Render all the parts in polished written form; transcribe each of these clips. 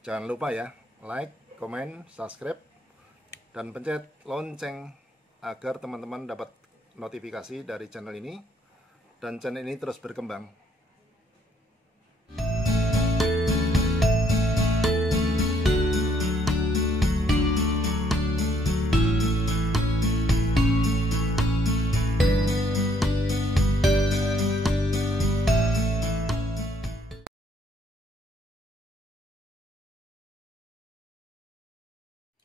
jangan lupa ya, like, komen, subscribe, dan pencet lonceng agar teman-teman dapat notifikasi dari channel ini dan channel ini terus berkembang.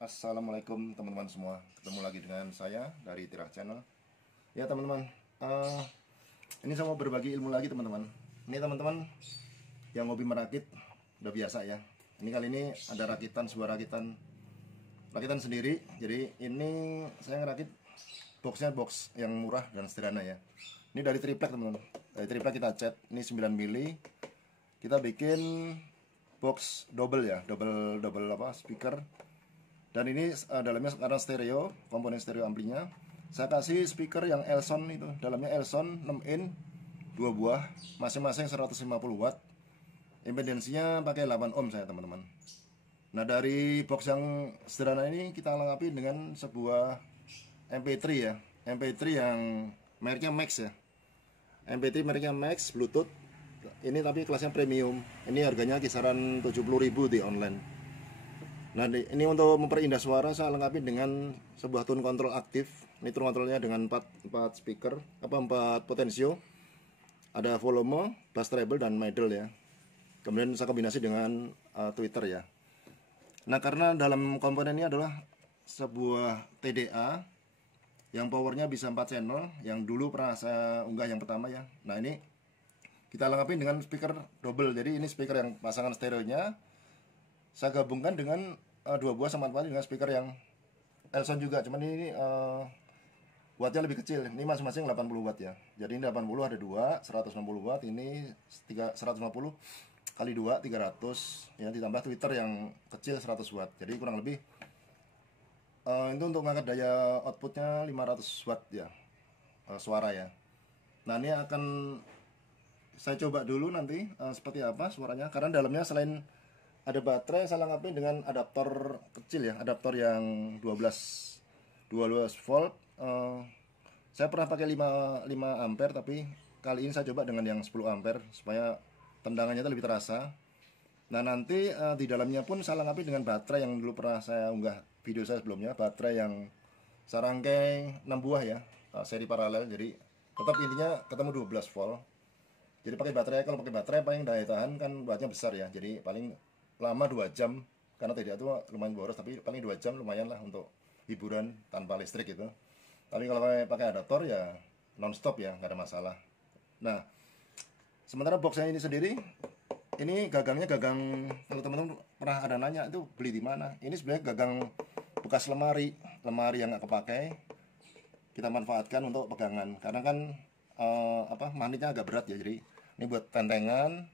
Assalamualaikum teman-teman semua, ketemu lagi dengan saya dari Tirah Channel. Ya teman-teman, ini saya mau berbagi ilmu lagi teman-teman. Ini teman-teman yang hobi merakit udah biasa ya. Ini kali ini ada sebuah rakitan sendiri. Jadi ini saya ngerakit boxnya box yang murah dan sederhana ya. Ini dari triplek teman-teman. Dari triplek kita cat. Ini 9 mili. Kita bikin box double ya, double speaker. Dan ini dalamnya sekarang stereo, komponen stereo amplinya. Saya kasih speaker yang Elson itu, dalamnya Elson 6 in, 2 buah, masing-masing 150 watt. Impedensinya pakai 8 ohm saya teman-teman. Nah dari box yang sederhana ini kita lengkapi dengan sebuah MP3 ya, MP3 yang mereknya Max ya. MP3 mereknya Max, Bluetooth. Ini tapi kelasnya premium. Ini harganya kisaran 70.000 di online. Nah ini untuk memperindah suara saya lengkapi dengan sebuah tone control aktif. Ini tone controlnya dengan 4 speaker, 4 potensio. Ada volume, bass treble dan middle ya. Kemudian saya kombinasi dengan tweeter ya. Nah karena dalam komponen ini adalah sebuah TDA yang powernya bisa 4 channel, yang dulu pernah saya unggah yang pertama ya. Nah ini kita lengkapi dengan speaker double. Jadi ini speaker yang pasangan stereonya saya gabungkan dengan 2 buah sama dengan speaker yang Elson juga, cuman ini wattnya lebih kecil. Ini masing-masing 80 watt ya. Jadi ini 80 ada 2, 160 watt. Ini 150 kali 2 300 ya, ditambah tweeter yang kecil 100 watt. Jadi kurang lebih itu untuk mengangkat daya outputnya 500 watt ya, suara ya. Nah ini akan saya coba dulu nanti seperti apa suaranya, karena dalamnya selain ada baterai saya lengkapi dengan adaptor kecil ya, adaptor yang 12 volt. Saya pernah pakai 5 ampere, tapi kali ini saya coba dengan yang 10 ampere supaya tendangannya itu lebih terasa. Nah nanti di dalamnya pun saya lengkapi dengan baterai yang dulu pernah saya unggah video saya sebelumnya, baterai yang saya rangkai 6 buah ya, seri paralel. Jadi tetap intinya ketemu 12 volt. Jadi pakai baterai, kalau pakai baterai paling daya tahan kan wattnya besar ya, jadi paling lama 2 jam, karena tidak itu lumayan boros, tapi paling 2 jam lumayan lah untuk hiburan tanpa listrik gitu. Tapi kalau pakai adaptor ya non-stop ya, nggak ada masalah. Nah sementara boxnya ini sendiri, ini gagangnya gagang, kalau teman-teman pernah ada nanya itu beli di mana, ini sebenarnya gagang bekas lemari yang nggak kepakai, kita manfaatkan untuk pegangan, karena kan magnetnya agak berat ya, jadi ini buat tentengan.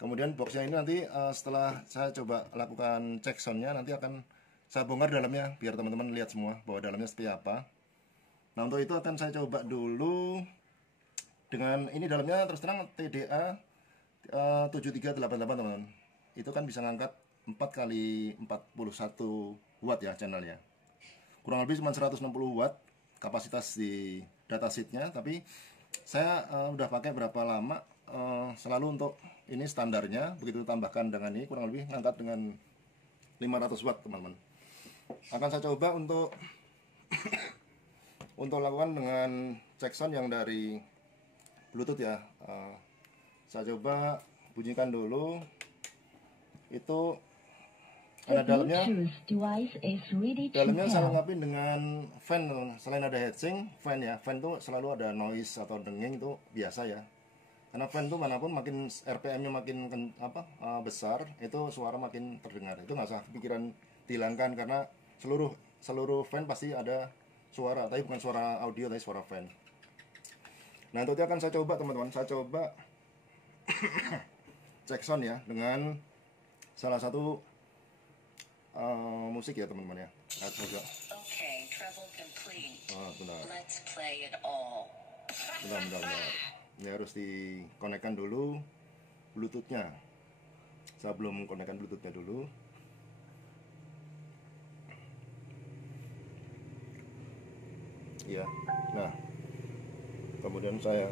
Kemudian boxnya ini nanti setelah saya coba lakukan cek soundnya, nanti akan saya bongkar dalamnya biar teman-teman lihat semua bahwa dalamnya seperti apa. Nah untuk itu akan saya coba dulu dengan ini, dalamnya terus terang TDA 7388 teman-teman. Itu kan bisa ngangkat 4 kali 41 watt ya channelnya. Kurang lebih cuma 160 watt kapasitas di datasheetnya, tapi saya udah pakai berapa lama, selalu untuk ini standarnya. Begitu tambahkan dengan ini kurang lebih ngangkat dengan 500 watt teman-teman. Akan saya coba untuk lakukan dengan cek sound yang dari Bluetooth ya. Saya coba bunyikan dulu. Itu ada dalamnya saya lengkapi dengan fan. Selain ada heatsink, fan ya, fan tuh selalu ada noise atau denging, itu biasa ya, karena fan tuh manapun makin RPM-nya makin besar, itu suara makin terdengar. Itu nggak usah pikiran dihilangkan, karena seluruh fan pasti ada suara, tapi bukan suara audio, tapi suara fan. Nah itu akan saya coba teman-teman, saya coba cek sound ya dengan salah satu musik ya teman-teman ya. Lihat saja. Bentar. Ini harus dikonekkan dulu Bluetoothnya. Saya belum konekkan Bluetoothnya dulu. ya. Nah, kemudian saya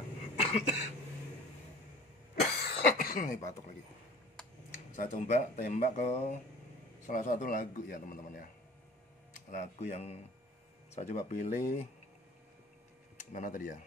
ini batuk lagi. Saya coba tembak ke salah satu lagu ya teman-teman ya. Lagu yang saya coba pilih mana tadi ya?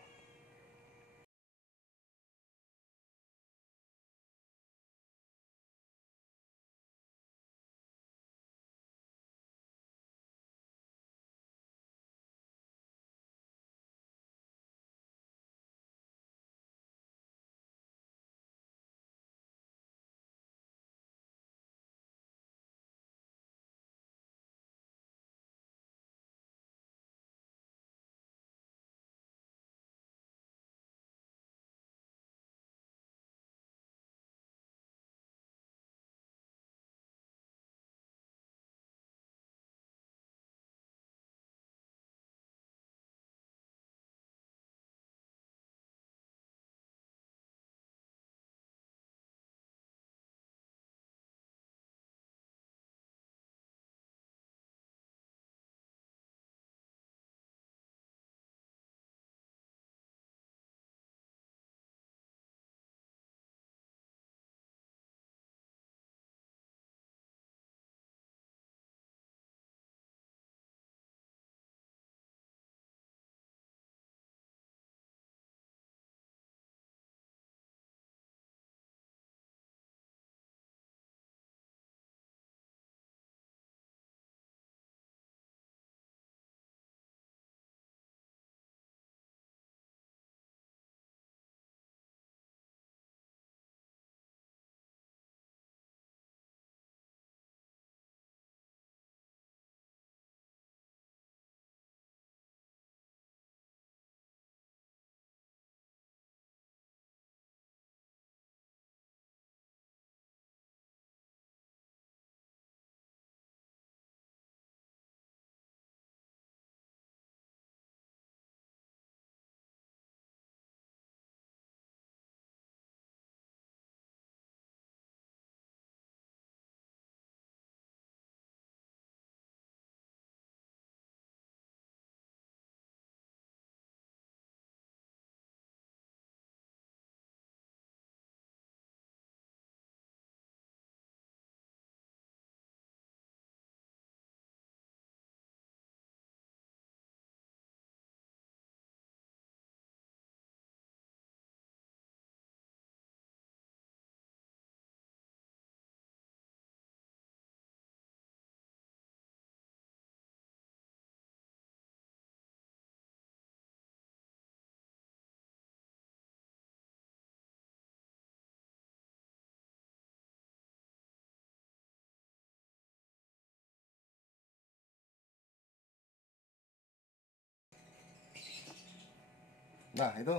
Nah itu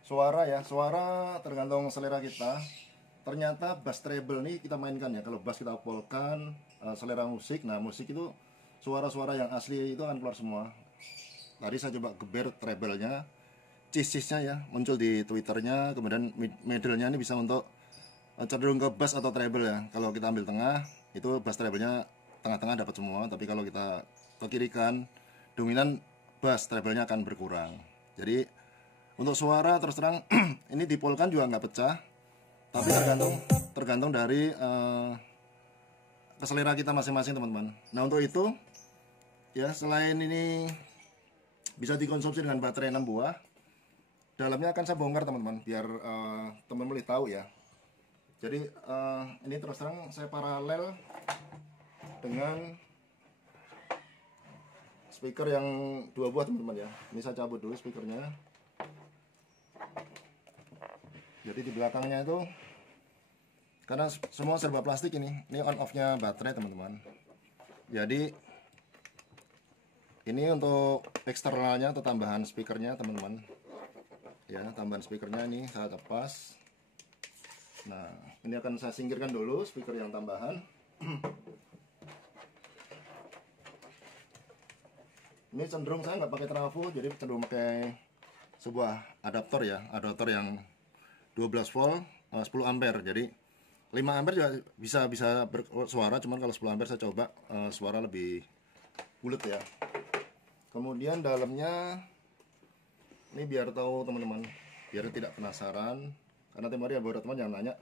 suara ya, suara tergantung selera kita. Ternyata bass treble nih kita mainkan ya. Kalau bass kita polkan selera musik. Nah musik itu suara-suara yang asli itu akan keluar semua. Tadi saya coba geber treble-nya, cheese-nya ya muncul di Twitternya. Kemudian middle-nya ini bisa untuk cenderung ke bass atau treble ya. Kalau kita ambil tengah itu bass treble-nya tengah-tengah dapat semua. Tapi kalau kita ke kiri kan dominan bass treble-nya akan berkurang. Jadi untuk suara terus terang ini dipolkan juga nggak pecah, tapi tergantung dari keselera kita masing-masing teman-teman. Nah untuk itu ya selain ini bisa dikonsumsi dengan baterai 6 buah, dalamnya akan saya bongkar teman-teman biar teman-teman boleh tahu ya. Jadi ini terus terang saya paralel dengan speaker yang 2 buah teman-teman ya. Ini saya cabut dulu speakernya. Jadi di belakangnya itu karena semua serba plastik ini on off-nya baterai teman-teman. Jadi ini untuk eksternalnya atau tambahan speakernya teman-teman. Ya, tambahan speakernya ini saya lepas. Nah, ini akan saya singkirkan dulu speaker yang tambahan. Ini cenderung saya nggak pakai trafo, jadi cenderung pakai sebuah adaptor ya, adaptor yang 12 volt 10 ampere. Jadi 5 ampere juga bisa bersuara, cuman kalau 10 ampere saya coba suara lebih bulat ya. Kemudian dalamnya ini biar tahu teman-teman, biar tidak penasaran, karena tempo hari ada beberapa teman yang nanya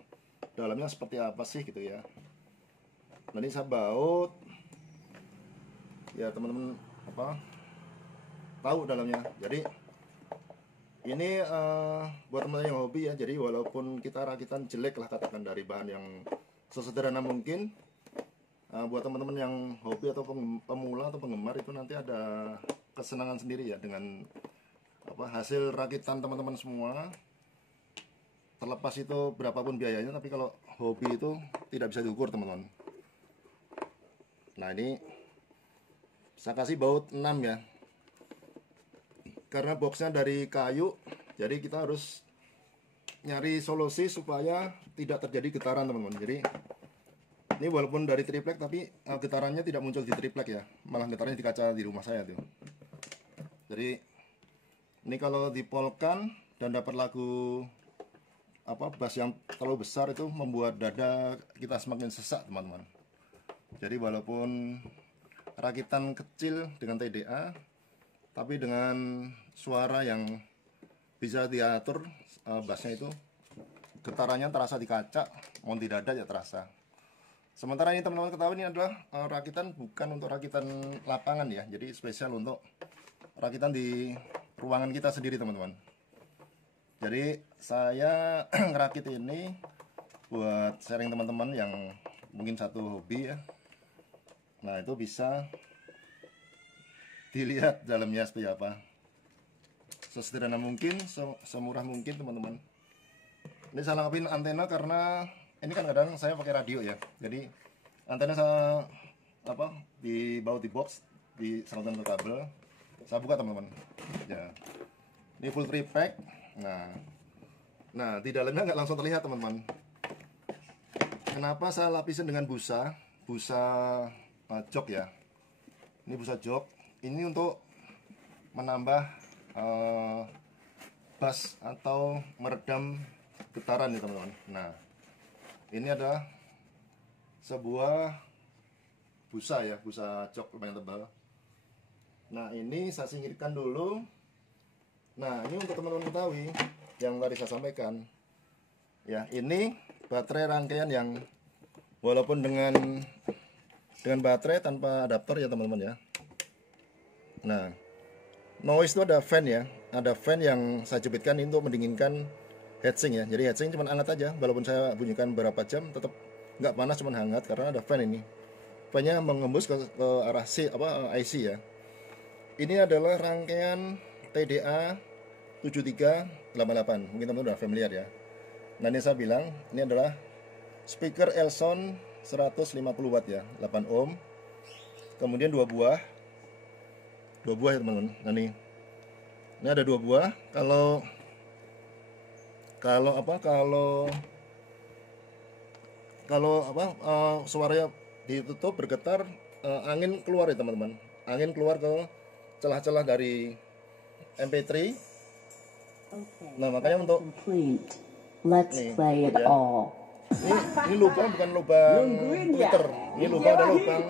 dalamnya seperti apa sih gitu ya. Nah, ini saya baut ya teman-teman tahu dalamnya. Jadi ini buat teman-teman yang hobi ya. Jadi walaupun kita rakitan jelek lah katakan dari bahan yang sesederhana mungkin, buat teman-teman yang hobi atau pemula atau penggemar itu nanti ada kesenangan sendiri ya dengan hasil rakitan teman-teman semua. Terlepas itu berapapun biayanya, tapi kalau hobi itu tidak bisa diukur teman-teman. Nah, ini saya kasih baut 6 ya, karena boxnya dari kayu, jadi kita harus nyari solusi supaya tidak terjadi getaran teman-teman. Jadi ini walaupun dari triplek, tapi getarannya tidak muncul di triplek ya, malah getarannya di kaca di rumah saya tuh. Jadi ini kalau dipolkan dan dapat lagu bass yang terlalu besar, itu membuat dada kita semakin sesak teman-teman. Jadi walaupun rakitan kecil dengan TDA, tapi dengan suara yang bisa diatur bassnya, itu getarannya terasa di kaca, mau di dada ya terasa. Sementara ini teman-teman ketahui, ini adalah rakitan bukan untuk rakitan lapangan ya, jadi spesial untuk rakitan di ruangan kita sendiri teman-teman. Jadi saya ngerakit ini buat sharing teman-teman yang mungkin satu hobi ya. Nah, itu bisa dilihat dalamnya seperti apa. Sesederhana mungkin, semurah mungkin teman-teman. Ini saya lengkapin antena karena ini kan kadang saya pakai radio ya. Jadi antena saya dibaut di box, disambungkan ke kabel. Saya buka teman-teman. Ya. Ini full 3 pack. Nah, di dalamnya nggak langsung terlihat teman-teman. Kenapa saya lapisin dengan busa jok ya? Ini busa jok. Ini untuk menambah bass atau meredam getaran ya teman-teman. Nah, ini adalah sebuah busa ya, busa jok lumayan tebal. Nah, ini saya singkirkan dulu. Nah, ini untuk teman-teman ketahui yang tadi saya sampaikan ya, ini baterai rangkaian yang walaupun dengan baterai tanpa adaptor ya teman-teman ya. Nah, noise itu ada fan ya, ada fan yang saya jepitkan ini untuk mendinginkan heatsink ya. Jadi heatsink cuma hangat aja, walaupun saya bunyikan berapa jam tetap nggak panas, cuma hangat karena ada fan ini. Fannya mengembus ke arah IC ya. Ini adalah rangkaian TDA 7388, mungkin teman-teman udah familiar ya. Nah, ini saya bilang ini adalah speaker Elson 150 watt ya, 8 ohm. Kemudian dua buah ya teman-teman. Nah, ini ada 2 buah. Kalau suaranya ditutup bergetar, angin keluar ya teman-teman. Angin keluar ke celah-celah dari MP3. Nah, makanya untuk Let's play it ya. all. Ini lubang bukan lubang Twitter. Ini lubang ada lubang.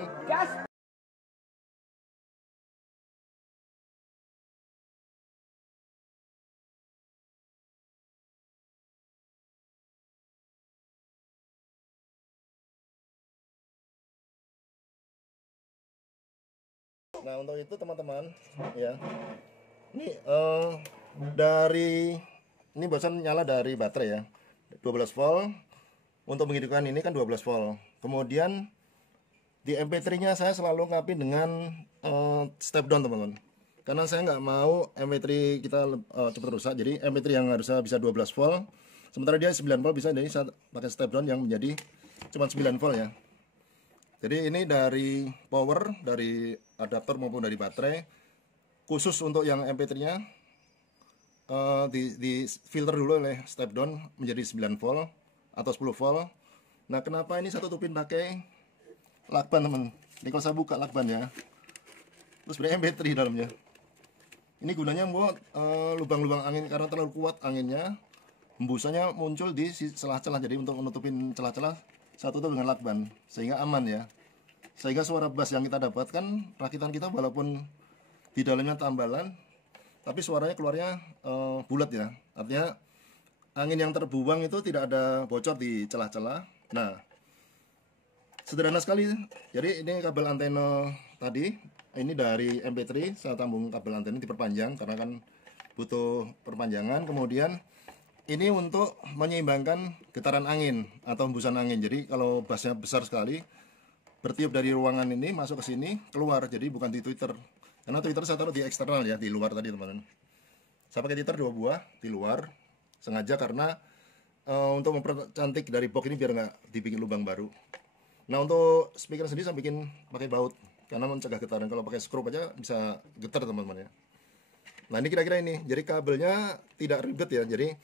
Nah, untuk itu teman-teman ya. Ini bosan nyala dari baterai ya. 12 volt. Untuk menghidupkan ini kan 12 volt. Kemudian di MP3-nya saya selalu ngapin dengan step down teman-teman. Karena saya nggak mau MP3 kita cepat rusak. Jadi MP3 yang harusnya bisa 12 volt, sementara dia 9 volt bisa, jadi saya pakai step down yang menjadi cuma 9 volt ya. Jadi ini dari power, dari adaptor maupun dari baterai. Khusus untuk yang MP3-nya di filter dulu oleh step down menjadi 9 volt atau 10 volt. Nah, kenapa ini saya tutupin pakai lakban teman? Ini kalau saya buka lakbannya, terus ada MP3 dalamnya. Ini gunanya buat lubang-lubang angin, karena terlalu kuat anginnya, hembusannya muncul di celah-celah. Jadi untuk menutupin celah-celah, saya tutup dengan lakban sehingga aman ya. Sehingga suara bass yang kita dapatkan, rakitan kita walaupun di dalamnya tambalan, tapi suaranya keluarnya bulat ya. Artinya angin yang terbuang itu tidak ada bocor di celah-celah. Nah, sederhana sekali. Jadi ini kabel antena tadi, ini dari MP3 saya tambung kabel antena diperpanjang karena kan butuh perpanjangan. Kemudian ini untuk menyeimbangkan getaran angin atau hembusan angin. Jadi kalau bassnya besar sekali, bertiup dari ruangan ini masuk ke sini, keluar. Jadi bukan di Twitter. Karena Twitter saya taruh di eksternal ya, di luar tadi teman-teman. Saya pakai Twitter 2 buah di luar, sengaja karena untuk mempercantik dari box ini biar nggak dibikin lubang baru. Nah untuk speaker sendiri saya bikin pakai baut karena mencegah getaran. Kalau pakai skrup aja bisa getar teman-teman ya. Nah ini kira-kira ini. Jadi kabelnya tidak ribet ya. Jadi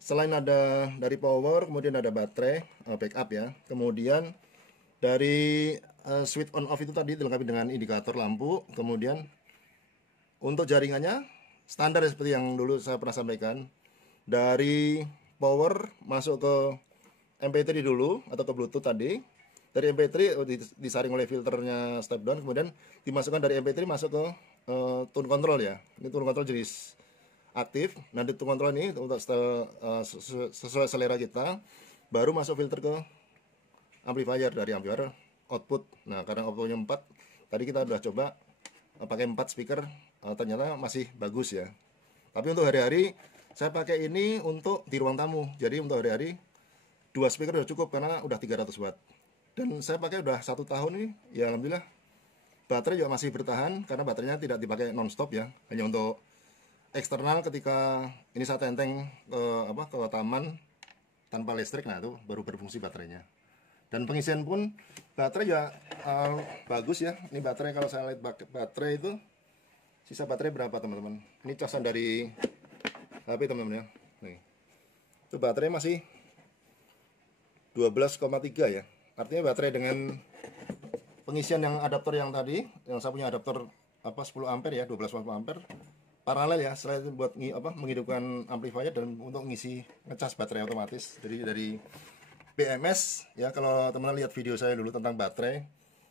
selain ada dari power, kemudian ada baterai backup ya. Kemudian dari switch on off itu tadi dilengkapi dengan indikator lampu. Kemudian untuk jaringannya standar ya, seperti yang dulu saya pernah sampaikan. Dari power masuk ke MP3 dulu atau ke Bluetooth tadi. Dari MP3 disaring oleh filternya step down, kemudian dimasukkan dari MP3 masuk ke tune control ya. Ini tune control jenis aktif. Nah di tune control ini untuk sesuai selera kita, baru masuk filter ke amplifier, dari amplifier output. Nah karena outputnya 4, tadi kita udah coba pakai 4 speaker, ternyata masih bagus ya. Tapi untuk hari-hari saya pakai ini untuk di ruang tamu. Jadi untuk hari-hari 2 speaker udah cukup karena udah 300 watt. Dan saya pakai udah 1 tahun ini, ya alhamdulillah. Baterai juga masih bertahan karena baterainya tidak dipakai non-stop ya, hanya untuk eksternal ketika ini saya tenteng ke taman tanpa listrik. Nah itu baru berfungsi baterainya. Dan pengisian pun baterai ya bagus ya. Ini baterai, kalau saya lihat baterai itu sisa baterai berapa teman-teman? Ini casan dari HP teman-teman ya. Nih. Itu baterai masih 12,3 ya. Artinya baterai dengan pengisian yang adaptor yang tadi, yang saya punya adaptor 10 ampere ya, 12 ampere paralel ya, selain itu buat menghidupkan amplifier dan untuk ngisi ngecas baterai otomatis. Jadi dari BMS ya, kalau teman-teman lihat video saya dulu tentang baterai,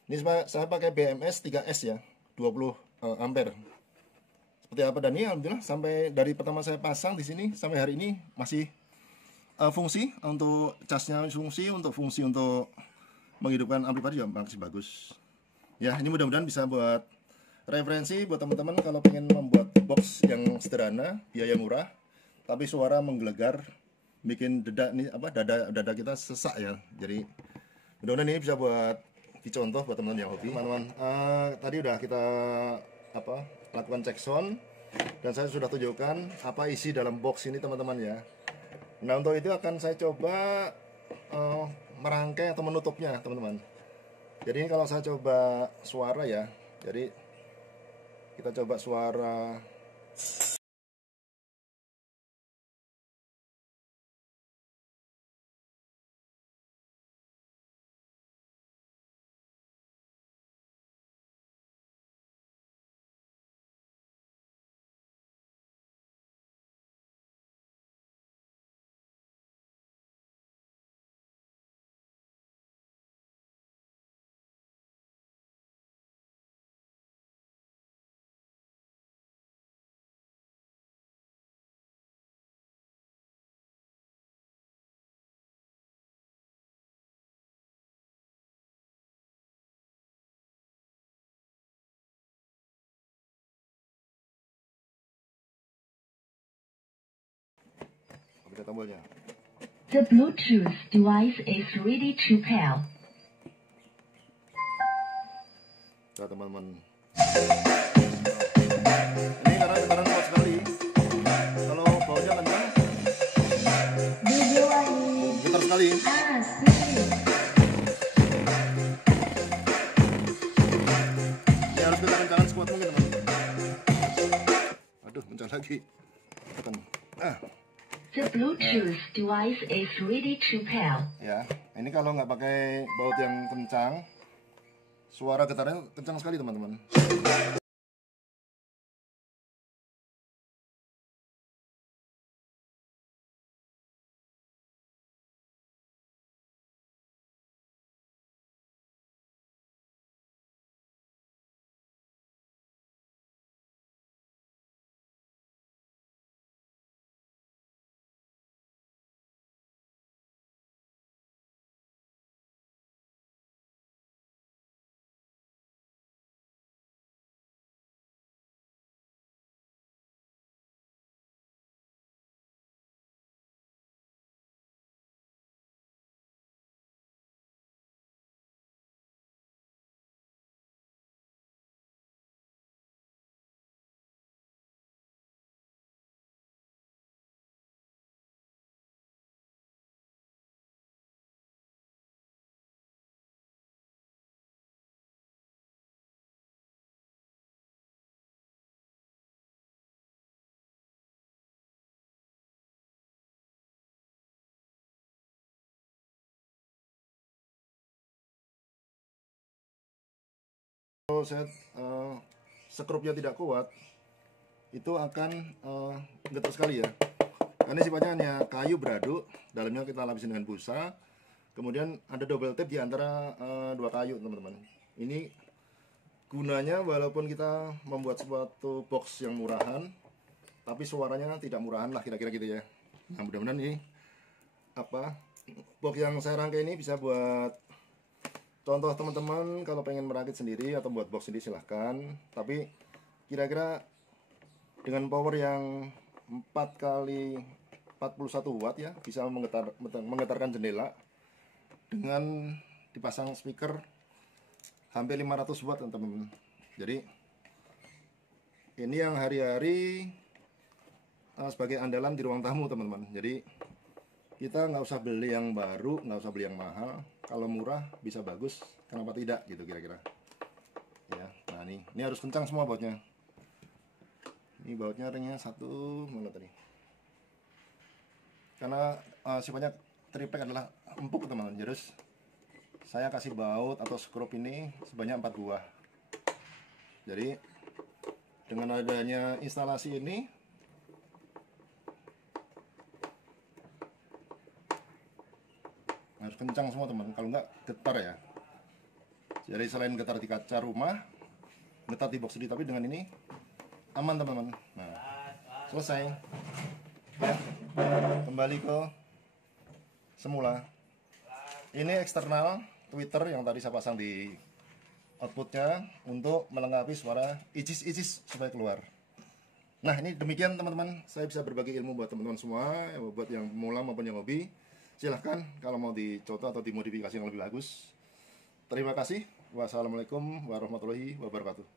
ini saya pakai BMS 3S ya, 20 ampere. Seperti apa, dan ini alhamdulillah sampai dari pertama saya pasang di sini sampai hari ini masih fungsi untuk casnya, fungsi untuk menghidupkan amplifier juga masih bagus. Ya, ini mudah-mudahan bisa buat referensi buat teman-teman kalau pengen membuat box yang sederhana, biaya murah, tapi suara menggelegar, bikin dada kita sesak ya. Jadi mudah-mudahan ini bisa buat dicontoh buat teman-teman yang hobi. Teman-teman, tadi udah kita lakukan cek sound dan saya sudah tunjukkan apa isi dalam box ini teman-teman ya. Nah untuk itu akan saya coba merangkai atau menutupnya teman-teman. Jadi ini kalau saya coba suara ya, jadi kita coba suara. Oke, tombolnya. The Bluetooth device is ready to pair. Nah teman-teman, ini karena getaran kuat sekali. Kalau baunya kencang, getar sekali. Ini harus kita kencangan sekuat mungkin teman-teman. Aduh, kencang lagi. Tekan. The Bluetooth device is ready to pair. Ya, ini kalau nggak pakai baut yang kencang, suara getarnya kencang sekali teman-teman. Kalau saya skrupnya tidak kuat, itu akan getar sekali ya. Karena sifatnya hanya kayu beradu, dalamnya kita lapisin dengan busa. Kemudian ada double tape di antara dua kayu, teman-teman. Ini gunanya walaupun kita membuat suatu box yang murahan, tapi suaranya tidak murahan lah, kira-kira gitu ya. Nah, mudah-mudahan ini box yang saya rangkai ini bisa buat contoh teman-teman kalau pengen merakit sendiri atau buat box sendiri, silahkan. Tapi kira-kira dengan power yang 4 kali 41 watt ya, bisa menggetarkan jendela dengan dipasang speaker hampir 500 watt teman-teman. Jadi ini yang hari-hari sebagai andalan di ruang tamu teman-teman. Jadi kita nggak usah beli yang baru, nggak usah beli yang mahal. Kalau murah bisa bagus, kenapa tidak gitu kira-kira ya. Nah ini harus kencang semua bautnya. Ini bautnya ringnya satu mana tadi, karena sifatnya triplek adalah empuk teman-teman. Jadi saya kasih baut atau skrup ini sebanyak 4 buah. Jadi dengan adanya instalasi ini harus kencang semua teman, kalau enggak getar ya. Jadi selain getar di kaca rumah, getar di box sendiri, tapi dengan ini aman teman-teman. Nah selesai ya, kembali ke semula. Ini eksternal tweeter yang tadi saya pasang di outputnya untuk melengkapi suara icis-icis supaya keluar. Nah ini demikian teman-teman, saya bisa berbagi ilmu buat teman-teman semua, buat yang pemula maupun yang hobi. Silahkan kalau mau dicontoh atau dimodifikasi yang lebih bagus. Terima kasih. Wassalamualaikum warahmatullahi wabarakatuh.